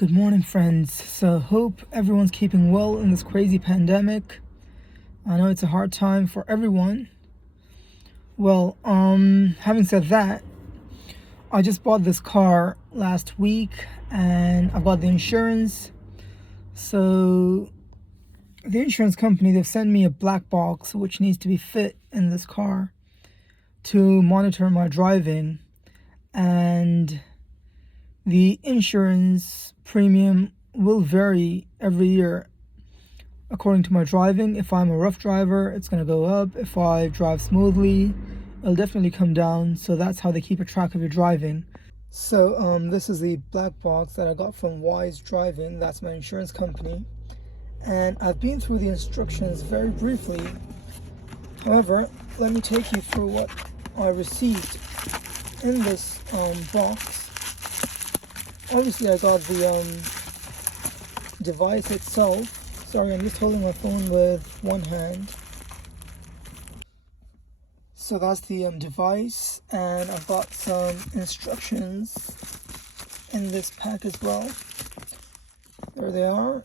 Good morning, friends. So, hope everyone's keeping well in this crazy pandemic. I know it's a hard time for everyone. Well, having said that, I just bought this car last week and I've got the insurance. So, the insurance company, they've sent me a black box which needs to be fit in this car to monitor my driving, and the insurance premium will vary every year according to my driving. If I'm a rough driver, it's going to go up. If I drive smoothly, it'll definitely come down. So that's how they keep a track of your driving. So this is the black box that I got from Wise Driving. That's my insurance company, and I've been through the instructions very briefly. However, let me take you through what I received in this box. Obviously, I got the device itself. Sorry, I'm just holding my phone with one hand. So that's the device, and I've got some instructions in this pack as well. There they are.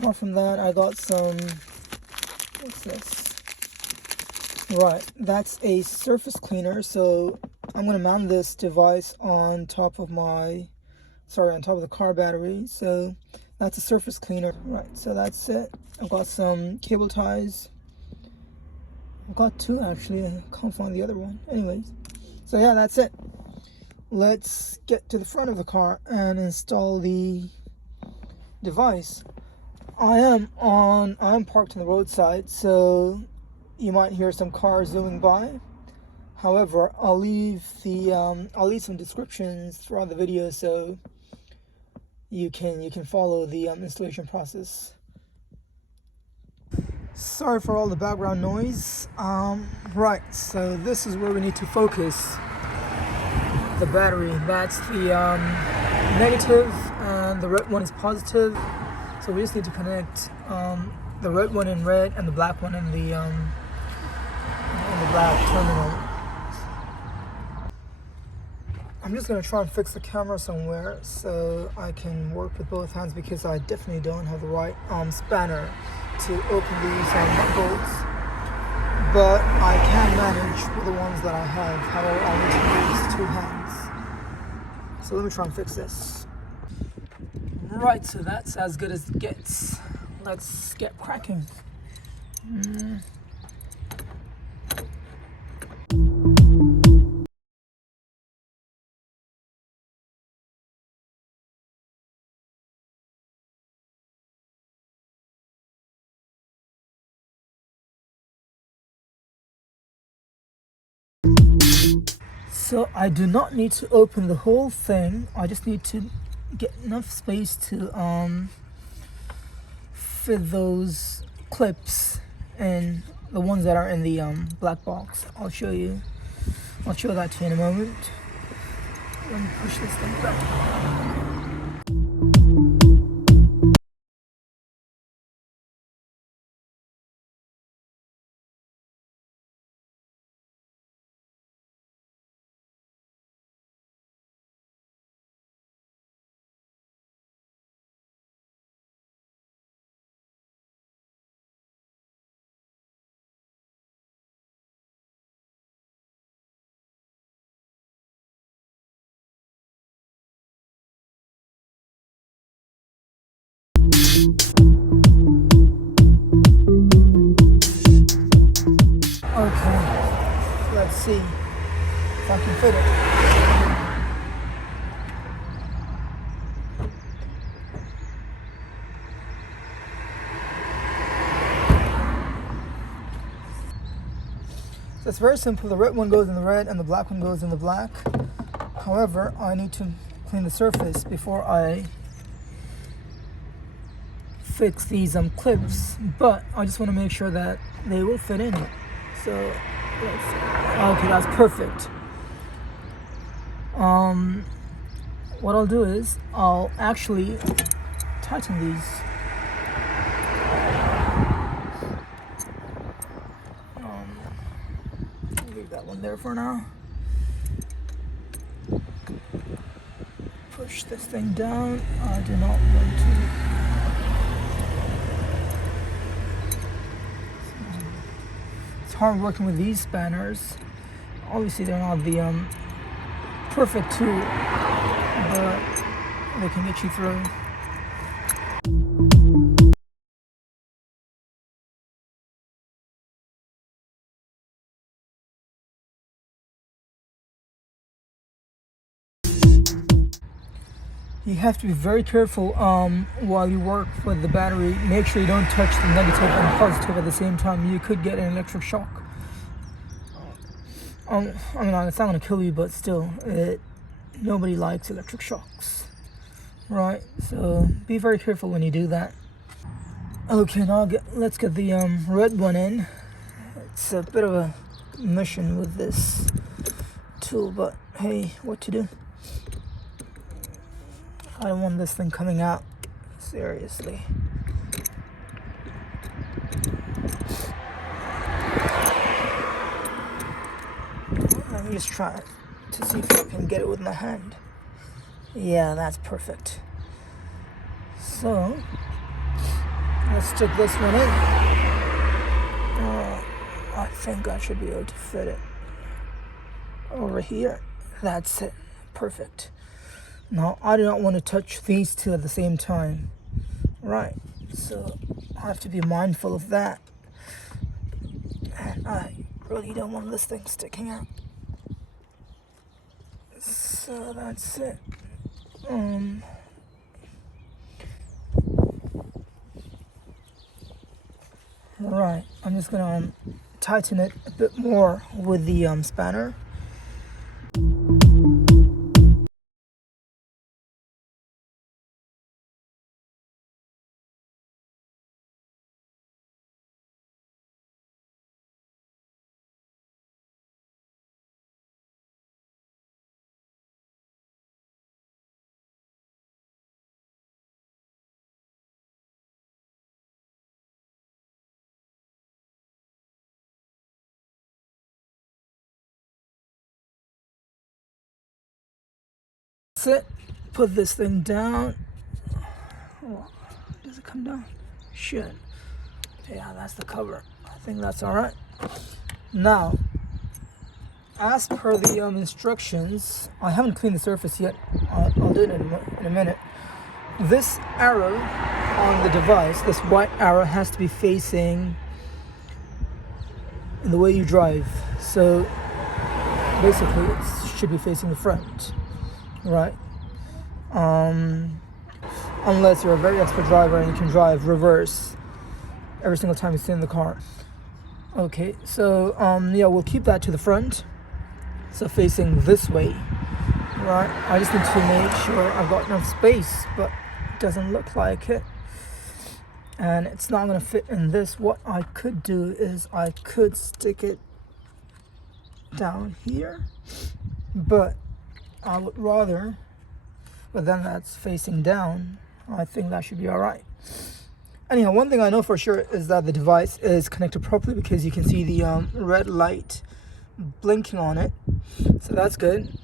Apart from that, I got some, what's this? Right, that's a surface cleaner. So I'm going to mount this device on top of on top of the car battery. So that's a surface cleaner. Right, so that's it. I've got some cable ties. I've got two actually. I can't find the other one. Anyways, so yeah, that's it. Let's get to the front of the car and install the device. I am parked on the roadside, so you might hear some cars zooming by. However, I'll leave some descriptions throughout the video so you can follow the installation process. Sorry for all the background noise. Right, so this is where we need to focus the battery. That's the negative, and the red one is positive. So we just need to connect the red one in red and the black one in the black terminal. I'm just going to try and fix the camera somewhere so I can work with both hands, because I definitely don't have the right spanner to open these nut bolts, but I can manage with the ones that I have. However, I'll need to use two hands. So let me try and fix this. Right, so that's as good as it gets. Let's get cracking. So I do not need to open the whole thing. I just need to get enough space to fit those clips and the ones that are in the black box. I'll show that to you in a moment. Let me push this thing back. Okay, let's see if I can fit it. So it's very simple. The red one goes in the red and the black one goes in the black. However, I need to clean the surface before I fix these clips, but I just want to make sure that they will fit in. So okay, that's perfect. What I'll do is I'll actually tighten these. Leave that one there for now. Put push this thing down. I do not want to. It's hard working with these spanners. Obviously they're not the perfect tool, but they can get you through. You have to be very careful while you work with the battery. Make sure you don't touch the negative and positive at the same time. You could get an electric shock. I mean, it's not going to kill you, but still, nobody likes electric shocks, right? So be very careful when you do that. Okay, now let's get the red one in. It's a bit of a mission with this tool, but hey, what to do? I don't want this thing coming out, seriously. Let me just try to see if I can get it with my hand. Yeah, that's perfect. So, let's stick this one in. I think I should be able to fit it over here. That's it. Perfect. Now, I do not want to touch these two at the same time. Right. So, I have to be mindful of that. And I really don't want this thing sticking out. So, that's it. Right. I'm just going to tighten it a bit more with the spanner. That's it. Put this thing down. Oh, does it come down? Should. Yeah, that's the cover. I think that's all right. Now, as per the instructions, I haven't cleaned the surface yet. I'll do it in a minute. This arrow on the device, this white arrow, has to be facing in the way you drive. So basically, it should be facing the front, right? Unless you're a very expert driver and you can drive reverse every single time you sit in the car. Okay, so yeah, we'll keep that to the front, so facing this way, right? I just need to make sure I've got enough space, but it doesn't look like it, and it's not going to fit in this. What I could do is I could stick it down here, but I would rather, but then that's facing down. I think that should be all right. Anyhow, one thing I know for sure is that the device is connected properly, because you can see the red light blinking on it, so that's good.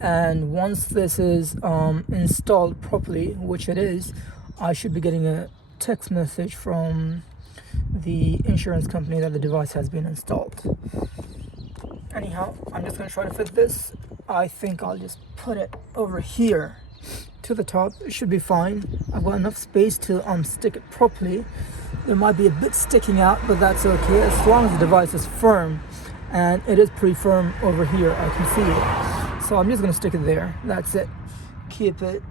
And once this is installed properly, which it is, I should be getting a text message from the insurance company that the device has been installed. Anyhow, I'm just going to try to fit this. I think I'll just put it over here to the top. It should be fine. I've got enough space to stick it properly. There might be a bit sticking out, but that's okay as long as the device is firm, and it is pretty firm over here. I can see it, so I'm just going to stick it there. That's it. Keep it.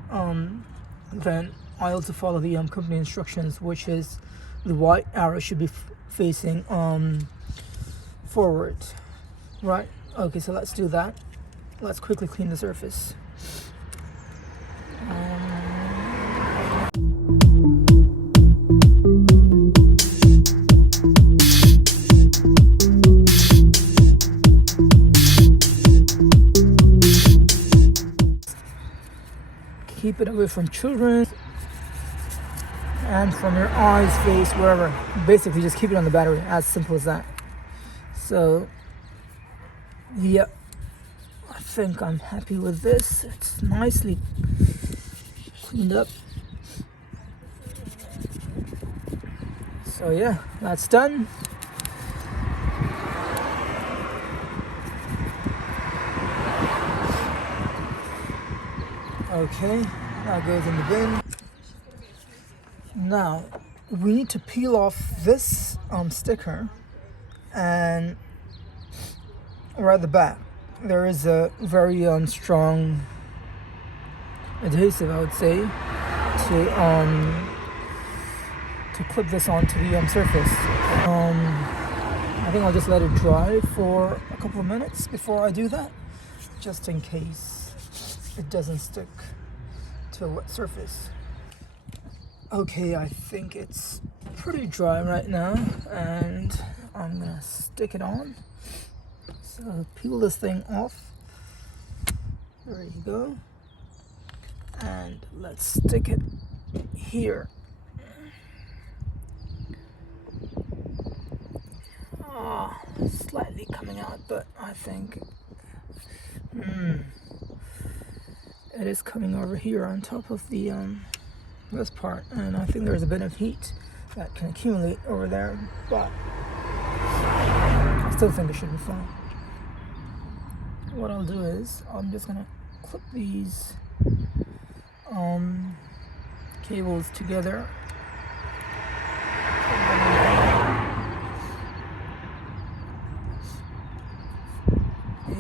Then I also follow the company instructions, which is the white arrow should be facing forward, right? Okay, so let's do that. Let's quickly clean the surface. Keep it away from children and from your eyes, face, wherever. Basically, just keep it on the battery. As simple as that. So, yeah, I think I'm happy with this. It's nicely cleaned up. So yeah, that's done. Okay, that goes in the bin. Now, we need to peel off this sticker, and right at the back, there is a very strong adhesive, I would say, to clip this onto the surface. I think I'll just let it dry for a couple of minutes before I do that, just in case it doesn't stick to a wet surface. Okay, I think it's pretty dry right now, and I'm gonna stick it on. So peel this thing off. There you go. And let's stick it here. Slightly coming out, but I think it is coming over here on top of the this part, and I think there's a bit of heat that can accumulate over there, but I still think it should be fine. What I'll do is I'm just gonna clip these cables together.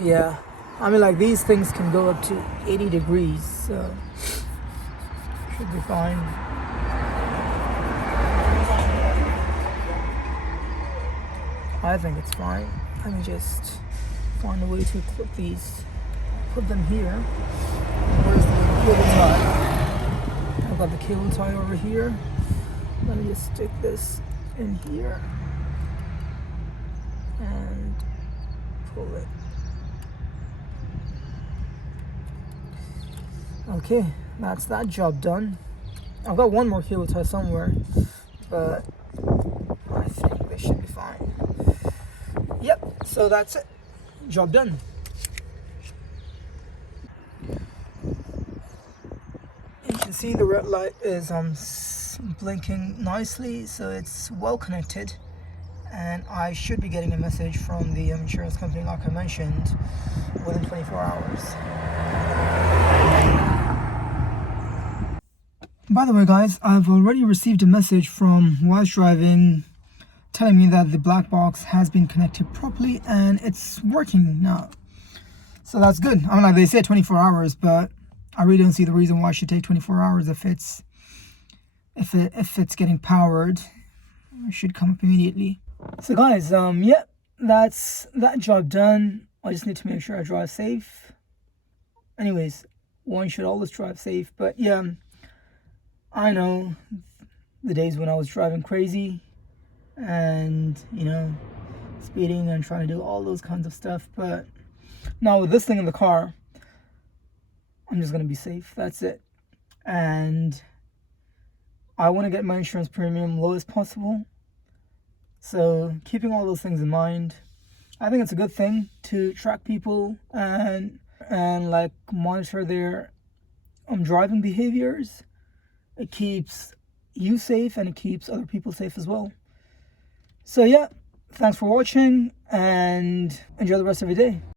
Yeah, I mean, like, these things can go up to 80 degrees, so should be fine. I think it's fine. Let me just find a way to clip these. Put them here. Where's the cable tie? I've got the cable tie over here. Let me just stick this in here and pull it. Okay, that's that job done. I've got one more cable tie somewhere, but I think this should be fine. Yep, so that's it. Job done. You can see the red light is blinking nicely, so it's well connected, and I should be getting a message from the insurance company, like I mentioned, within 24 hours. By the way, guys, I've already received a message from Wise Driving telling me that the black box has been connected properly and it's working now. So that's good. I mean, like, they say 24 hours, but I really don't see the reason why it should take 24 hours if it's getting powered. It should come up immediately. So guys, yeah, that's that job done. I just need to make sure I drive safe. Anyways, one should always drive safe, but yeah, I know the days when I was driving crazy and, you know, speeding and trying to do all those kinds of stuff, but now with this thing in the car, I'm just going to be safe. That's it. And I want to get my insurance premium low as possible. So keeping all those things in mind, I think it's a good thing to track people and like monitor their driving behaviors. It keeps you safe and it keeps other people safe as well. So yeah, thanks for watching and enjoy the rest of your day.